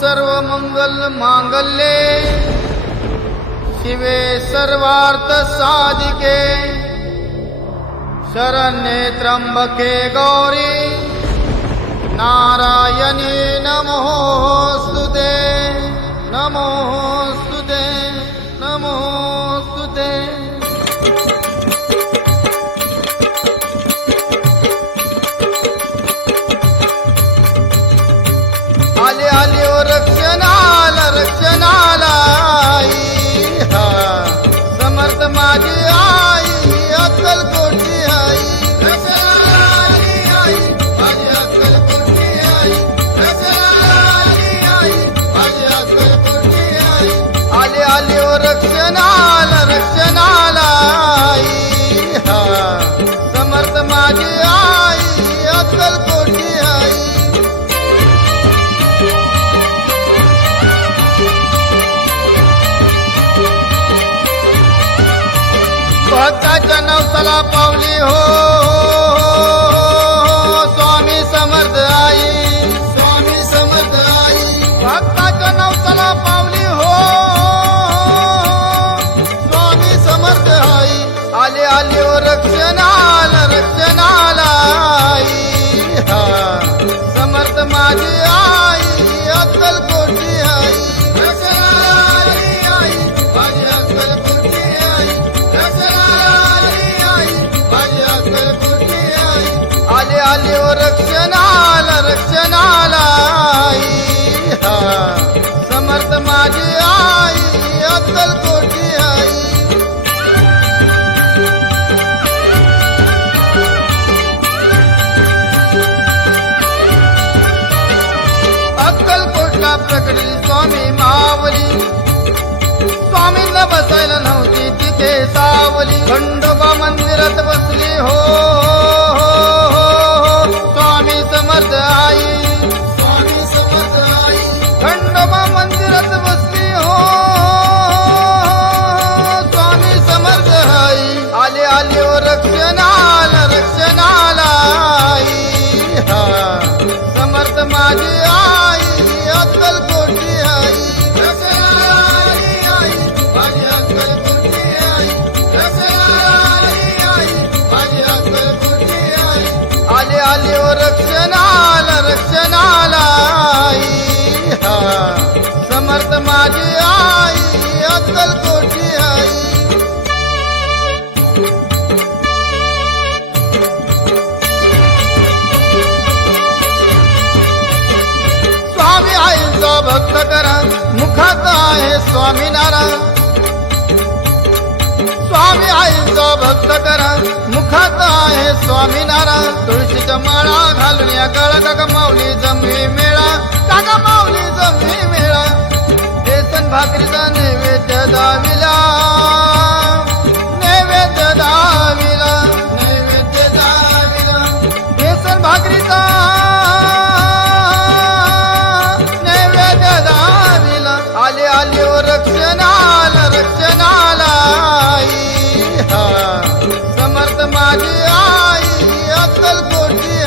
सर्व मंगल मांगल्ये शिवे सर्वार्थ साधिके शरण्ये त्र्यंबके गौरी नारायणी नमोस्तुते नमोस्तुते नमोस्तुते। आले आले ओ रक्षणाला रक्षणाला आई हा समर्थ माझी आई अक्कलकोटची आई रक्षणाला आली आई माझी अक्कलकोटची आई रक्षणाला आली आई माझी अक्कलकोटची आई आले आले ओ रक्षणाला रक्षणाला आई हा समर्थ माझी आई अक्कलकोटची आई। भक्ताच्या नवसाला पावली हो स्वामी समर्थ आई स्वामी समर्थ आई भक्ताच्या नवसाला पावली हो स्वामी समर्थ आई आले आले ओ रक्षणाला रक्षणाला आई हा समर्थ माझी आई अक्कलकोटची आई रक्षणाला आली आई माझी अक्कलकोटची आई आले आले ओ रक्षणाला रक्षणाला आई हा समर्थ माझी आई अक्कलकोटची आई। अक्कलकोटला प्रकटली स्वामी मावली स्वामींना बसायला नव्हती तिथे सावली खंडोबा मंदिरात बसली हो स्वामी समर्थ आई स्वामी समर्थ आई खंडोबा मंदिरात बसली हो स्वामी समर्थ आई आले आले ओ रक्षणाला रक्षणाला आई हा समर्थ माझी आई अक्कलकोटची आई रक्षणाला आली आई माझी अक्कलकोटची आई रक्षणाला आली आई माझी अक्कलकोटची आई आले आले ओ रक्षणाला रक्षणाला आई हा समर्थ माझी आई अक्कलकोटची आई। स्वामी आईचा भक्त करा मुखात आहे स्वामीनारायण स्वामी आईचा भक्त करा मुखात आहे स्वामीनारायण तुळशीच्या माळा घालून या गळा काका माऊली जमवी मेळा काका माऊली जमवी मेळा बेसन भाकरीचा नैवेद्य दाविला नैवेद्य दाविला नैवेद्य दाविला बेसन भाकरीचा नैवेद्य दाविला आले आले ओ रक्षणाला रक्षणाला आई हा समर्थ माझी आई अक्कलकोटची